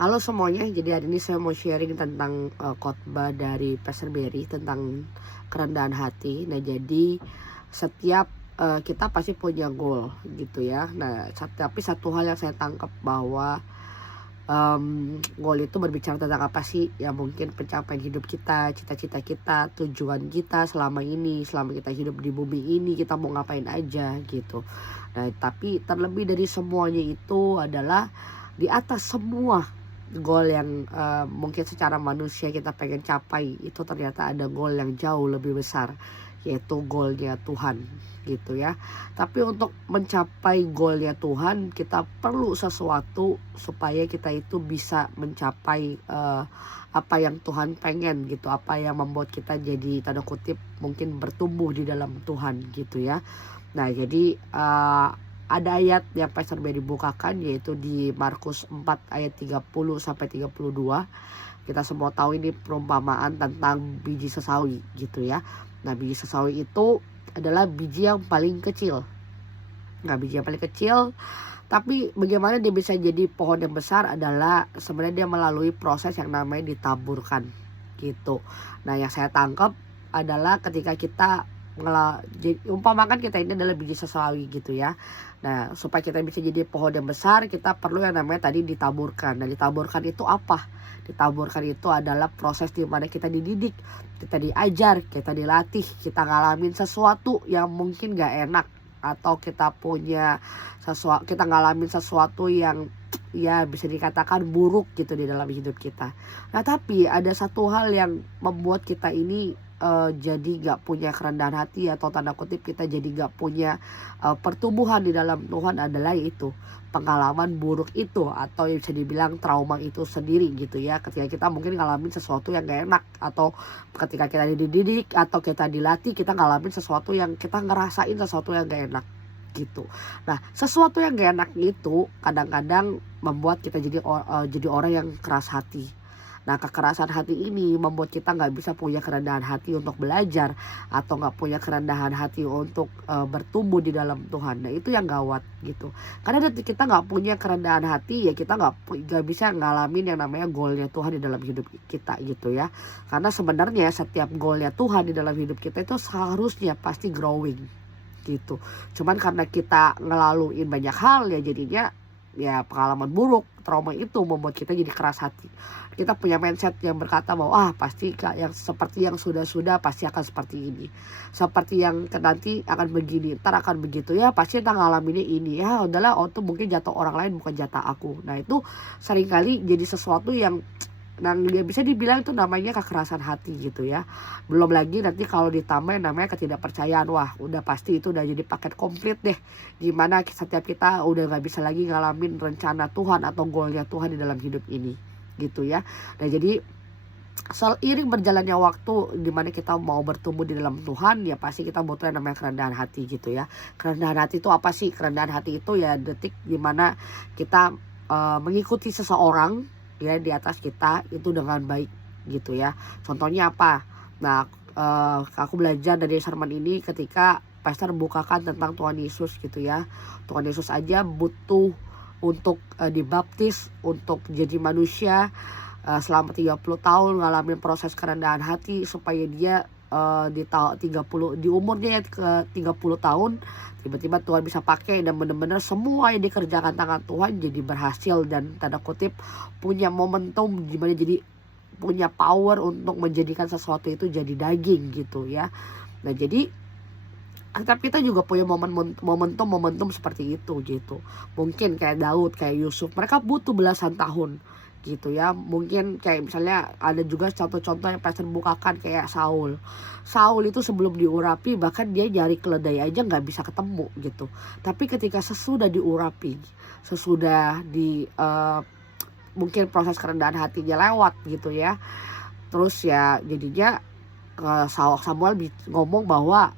Halo semuanya, jadi hari ini saya mau sharing tentang khotbah dari Pastor Berry tentang kerendahan hati. Nah, jadi setiap kita pasti punya goal gitu ya. Nah, tapi satu hal yang saya tangkap bahwa goal itu berbicara tentang apa sih? Ya mungkin pencapaian hidup kita, cita-cita kita, tujuan kita selama ini, selama kita hidup di bumi ini kita mau ngapain aja gitu. Nah, tapi terlebih dari semuanya itu adalah di atas semua goal yang mungkin secara manusia kita pengen capai, itu ternyata ada goal yang jauh lebih besar, yaitu goalnya Tuhan gitu ya. Tapi untuk mencapai goalnya Tuhan, kita perlu sesuatu supaya kita itu bisa mencapai apa yang Tuhan pengen gitu, apa yang membuat kita jadi tanda kutip mungkin bertumbuh di dalam Tuhan gitu ya. Nah, jadi ada ayat yang Pastor Berry bukakan, yaitu di Markus 4 ayat 30 sampai 32. Kita semua tahu ini perumpamaan tentang biji sesawi gitu ya. Nah, biji sesawi itu adalah biji yang paling kecil. Nah, biji yang paling kecil, tapi bagaimana dia bisa jadi pohon yang besar adalah sebenarnya dia melalui proses yang namanya ditaburkan gitu. Nah, yang saya tangkap adalah ketika kita umpamakan kita ini adalah biji sesawi gitu ya. Nah, supaya kita bisa jadi pohon yang besar, kita perlu yang namanya tadi ditaburkan. Nah, ditaburkan itu apa? Ditaburkan itu adalah proses di mana kita dididik, kita diajar, kita dilatih, kita ngalamin sesuatu yang mungkin gak enak, atau kita punya sesuatu, kita ngalamin sesuatu yang ya bisa dikatakan buruk gitu di dalam hidup kita. Nah, tapi ada satu hal yang membuat kita ini jadi gak punya kerendahan hati, atau tanda kutip kita jadi gak punya pertumbuhan di dalam Tuhan, adalah itu pengalaman buruk itu, atau yang bisa dibilang trauma itu sendiri gitu ya. Ketika kita mungkin ngalamin sesuatu yang gak enak, atau ketika kita dididik atau kita dilatih, kita ngalamin sesuatu yang kita ngerasain sesuatu yang gak enak gitu. Nah, sesuatu yang gak enak itu kadang-kadang membuat kita jadi orang yang keras hati. Nah, kekerasan hati ini membuat kita nggak bisa punya kerendahan hati untuk belajar, atau nggak punya kerendahan hati untuk bertumbuh di dalam Tuhan. Nah, itu yang gawat gitu. Karena kita nggak punya kerendahan hati, ya kita nggak bisa ngalamin yang namanya goalnya Tuhan di dalam hidup kita gitu ya. Karena sebenarnya setiap goalnya Tuhan di dalam hidup kita itu seharusnya pasti growing gitu. Cuman karena kita ngelaluin banyak hal, ya jadinya ya pengalaman buruk, trauma itu membuat kita jadi keras hati. Kita punya mindset yang berkata bahwa pasti yang seperti yang sudah-sudah pasti akan seperti ini, seperti yang nanti akan begini, ntar akan begitu ya, pasti kita ngalaminnya ini ya, udahlah, tuh mungkin jatuh orang lain bukan jatah aku. Nah, itu seringkali jadi sesuatu yang dia bisa dibilang itu namanya kekerasan hati gitu ya. Belum lagi nanti kalau ditambah namanya ketidakpercayaan, wah udah pasti itu udah jadi paket komplit deh, dimana setiap kita udah gak bisa lagi ngalamin rencana Tuhan atau goalnya Tuhan di dalam hidup ini gitu ya. Nah, jadi seiring berjalannya waktu, dimana kita mau bertumbuh di dalam Tuhan, ya pasti kita butuh yang namanya kerendahan hati gitu ya. Kerendahan hati itu apa sih? Kerendahan hati itu ya detik dimana kita mengikuti seseorang ya di atas kita itu dengan baik gitu ya. Contohnya apa? Nah, aku belajar dari sermon ini ketika pastor bukakan tentang Tuhan Yesus gitu ya. Tuhan Yesus aja butuh untuk dibaptis, untuk jadi manusia, selama 30 tahun ngalamin proses kerendahan hati supaya dia di umurnya ke 30 tahun tiba-tiba Tuhan bisa pakai, dan benar-benar semua yang dikerjakan tangan Tuhan jadi berhasil, dan tanda kutip punya momentum gimana, jadi punya power untuk menjadikan sesuatu itu jadi daging gitu ya. Nah, jadi tapi kita juga punya momentum seperti itu gitu. Mungkin kayak Daud, kayak Yusuf, mereka butuh belasan tahun gitu ya. Mungkin kayak misalnya ada juga contoh-contoh yang pastor bukakan kayak Saul. Saul itu sebelum diurapi bahkan dia nyari keledai aja nggak bisa ketemu gitu. Tapi ketika sesudah diurapi, sesudah mungkin proses kerendahan hatinya lewat gitu ya, terus ya jadinya Samuel ngomong bahwa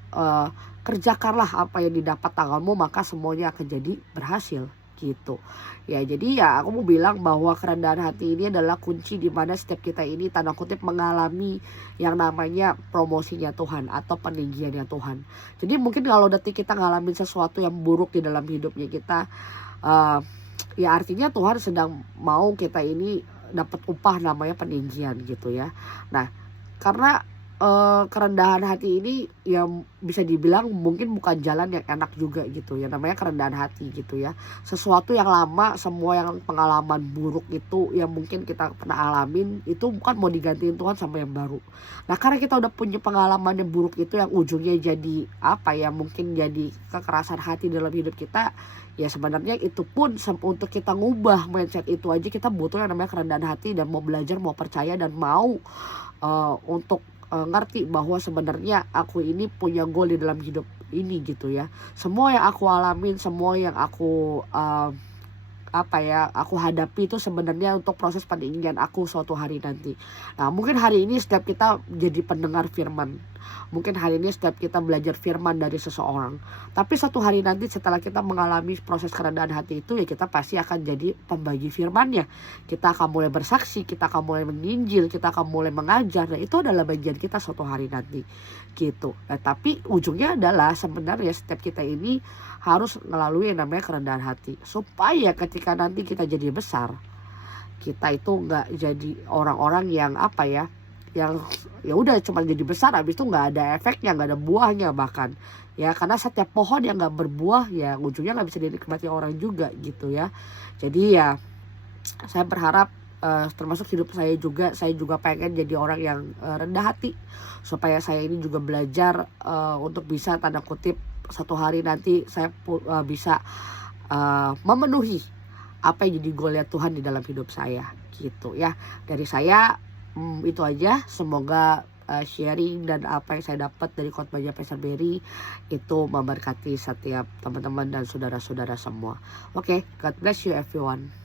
kerjakanlah apa yang didapat tanganmu, maka semuanya akan jadi berhasil gitu ya. Jadi ya aku mau bilang bahwa kerendahan hati ini adalah kunci di mana setiap kita ini tanda kutip mengalami yang namanya promosinya Tuhan atau peninggiannya Tuhan. Jadi mungkin kalau detik kita ngalamin sesuatu yang buruk di dalam hidupnya kita, ya artinya Tuhan sedang mau kita ini dapat upah namanya peninggian gitu ya. Nah, karena kerendahan hati ini yang bisa dibilang mungkin bukan jalan yang enak juga gitu ya, namanya kerendahan hati gitu ya. Sesuatu yang lama, semua yang pengalaman buruk itu yang mungkin kita pernah alamin itu bukan mau digantiin Tuhan sama yang baru. Nah, karena kita udah punya pengalaman yang buruk itu yang ujungnya jadi apa ya, mungkin jadi kekerasan hati dalam hidup kita, ya sebenarnya itu pun untuk kita ngubah mindset itu aja kita butuh yang namanya kerendahan hati dan mau belajar, mau percaya dan mau untuk ngerti bahwa sebenarnya aku ini punya goal di dalam hidup ini gitu ya. Semua yang aku alamin, semua yang aku apa ya, aku hadapi itu sebenarnya untuk proses peninggian aku suatu hari nanti. Nah, mungkin hari ini setiap kita jadi pendengar firman. Mungkin hari ini setiap kita belajar firman dari seseorang. Tapi suatu hari nanti setelah kita mengalami proses kerendahan hati itu, ya kita pasti akan jadi pembagi firmannya. Kita akan mulai bersaksi, kita akan mulai menginjil, kita akan mulai mengajar. Nah, itu adalah bagian kita suatu hari nanti. Gitu. Nah, tapi ujungnya adalah sebenarnya setiap kita ini harus melalui yang namanya kerendahan hati, supaya ketika nanti kita jadi besar, kita itu nggak jadi orang-orang yang apa ya, yang ya udah cuma jadi besar habis itu nggak ada efeknya, nggak ada buahnya bahkan ya, karena setiap pohon yang nggak berbuah ya ujungnya nggak bisa dinikmati orang juga gitu ya. Jadi ya saya berharap termasuk hidup saya juga pengen jadi orang yang rendah hati, supaya saya ini juga belajar untuk bisa tanda kutip satu hari nanti saya bisa memenuhi apa yang jadi goalnya Tuhan di dalam hidup saya gitu ya. Dari saya itu aja. Semoga sharing dan apa yang saya dapat dari khotbahnya Pastor Berry itu memberkati setiap teman-teman dan saudara-saudara semua. Oke, God bless you everyone.